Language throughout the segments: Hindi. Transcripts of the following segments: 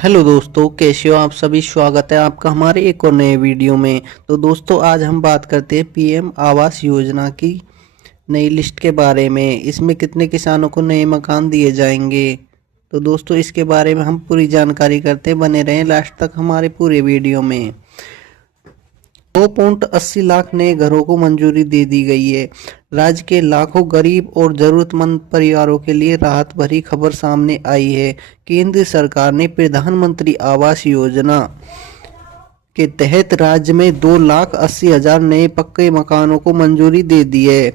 हेलो दोस्तों, कैसे हो आप सभी। स्वागत है आपका हमारे एक और नए वीडियो में। तो दोस्तों, आज हम बात करते हैं पीएम आवास योजना की नई लिस्ट के बारे में। इसमें कितने किसानों को नए मकान दिए जाएंगे। तो दोस्तों, इसके बारे में हम पूरी जानकारी करते हैं, बने रहें लास्ट तक हमारे पूरे वीडियो में। 2.80 लाख नए घरों को मंजूरी दे दी गई है। राज्य के लाखों गरीब और जरूरतमंद परिवारों के लिए राहत भरी खबर सामने आई है। केंद्र सरकार ने प्रधानमंत्री आवास योजना के तहत राज्य में 2,80,000 नए पक्के मकानों को मंजूरी दे दी है।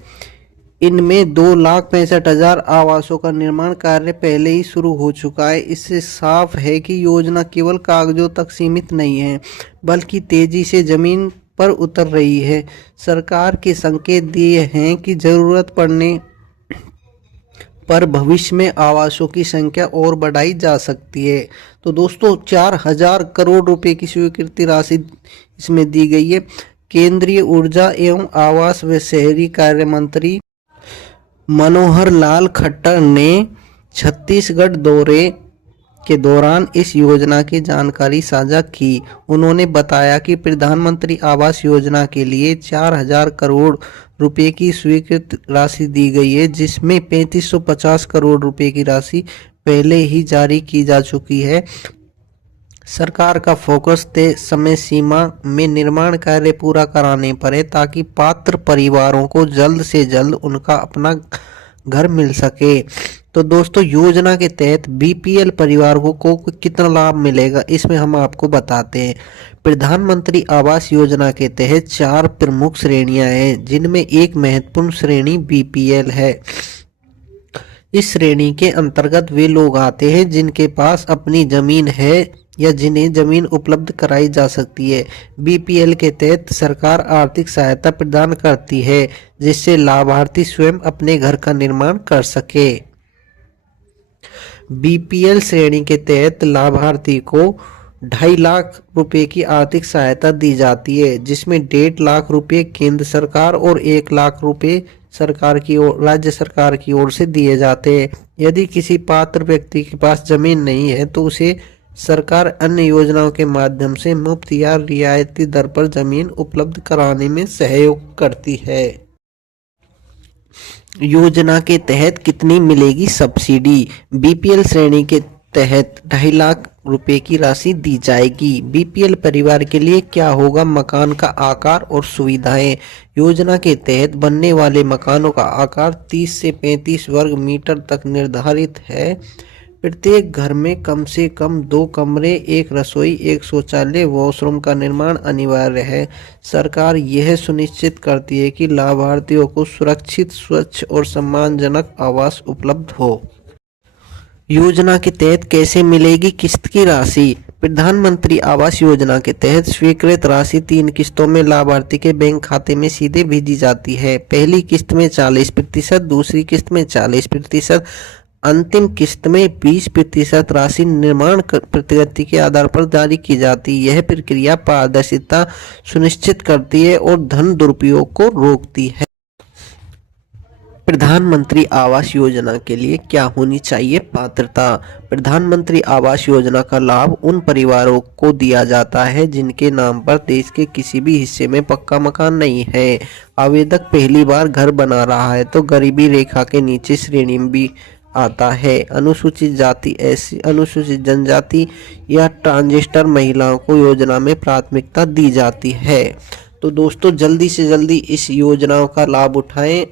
इनमें 2,65,000 आवासों का निर्माण कार्य पहले ही शुरू हो चुका है। इससे साफ है कि योजना केवल कागजों तक सीमित नहीं है, बल्कि तेजी से जमीन पर उतर रही है। सरकार के संकेत दिए हैं कि जरूरत पड़ने पर भविष्य में आवासों की संख्या और बढ़ाई जा सकती है। तो दोस्तों, 4,000 करोड़ रुपए की स्वीकृति राशि इसमें दी गई है। केंद्रीय ऊर्जा एवं आवास व शहरी कार्य मंत्री मनोहर लाल खट्टर ने छत्तीसगढ़ दौरे के दौरान इस योजना की जानकारी साझा की। उन्होंने बताया कि प्रधानमंत्री आवास योजना के लिए 4,000 करोड़ रुपए की स्वीकृत राशि दी गई है, जिसमें 3,550 करोड़ रुपए की राशि पहले ही जारी की जा चुकी है। सरकार का फोकस तय समय सीमा में निर्माण कार्य पूरा कराने पर है, ताकि पात्र परिवारों को जल्द से जल्द उनका अपना घर मिल सके। तो दोस्तों, योजना के तहत बीपीएल परिवारों को कितना लाभ मिलेगा, इसमें हम आपको बताते हैं। प्रधानमंत्री आवास योजना के तहत 4 प्रमुख श्रेणियां हैं, जिनमें एक महत्वपूर्ण श्रेणी बीपीएल है। इस श्रेणी के अंतर्गत वे लोग आते हैं जिनके पास अपनी जमीन है या जिन्हें जमीन उपलब्ध कराई जा सकती है। बीपीएल के तहत सरकार आर्थिक सहायता प्रदान करती है, जिससे लाभार्थी स्वयं अपने घर का निर्माण कर सके। बीपीएल श्रेणी के तहत लाभार्थी को 2.5 लाख रुपए की आर्थिक सहायता दी जाती है, जिसमें 1.5 लाख रुपए केंद्र सरकार और 1 लाख रुपए राज्य सरकार की ओर से दिए जाते हैं। यदि किसी पात्र व्यक्ति के पास जमीन नहीं है, तो उसे सरकार अन्य योजनाओं के माध्यम से मुफ्त या रियायती दर पर जमीन उपलब्ध कराने में सहयोग करती है। योजना के तहत कितनी मिलेगी सब्सिडी। बीपीएल श्रेणी के तहत 2.5 लाख रुपए की राशि दी जाएगी। बीपीएल परिवार के लिए क्या होगा मकान का आकार और सुविधाएं। योजना के तहत बनने वाले मकानों का आकार 30 से 35 वर्ग मीटर तक निर्धारित है। प्रत्येक घर में कम से कम 2 कमरे, 1 रसोई, 1 शौचालय, वॉशरूम का निर्माण अनिवार्य है। सरकार यह सुनिश्चित करती है कि लाभार्थियों को सुरक्षित, स्वच्छ और सम्मानजनक आवास उपलब्ध हो। योजना के तहत कैसे मिलेगी किस्त की राशि। प्रधानमंत्री आवास योजना के तहत स्वीकृत राशि 3 किस्तों में लाभार्थी के बैंक खाते में सीधे भेजी जाती है। पहली किस्त में 40%, दूसरी किस्त में 40%, अंतिम किस्त में 20% राशि निर्माण प्रगति के आधार पर जारी की जाती है। यह प्रक्रिया पारदर्शिता सुनिश्चित करती है और धन दुरुपयोग को रोकती है। प्रधानमंत्री आवास योजना के लिए क्या होनी चाहिए पात्रता। प्रधानमंत्री आवास योजना का लाभ उन परिवारों को दिया जाता है जिनके नाम पर देश के किसी भी हिस्से में पक्का मकान नहीं है। आवेदक पहली बार घर बना रहा है तो गरीबी रेखा के नीचे श्रेणी में भी आता है। अनुसूचित जाति, एससी, अनुसूचित जनजाति या ट्रांसजेंडर महिलाओं को योजना में प्राथमिकता दी जाती है। तो दोस्तों, जल्दी से जल्दी इस योजनाओं का लाभ उठाएं।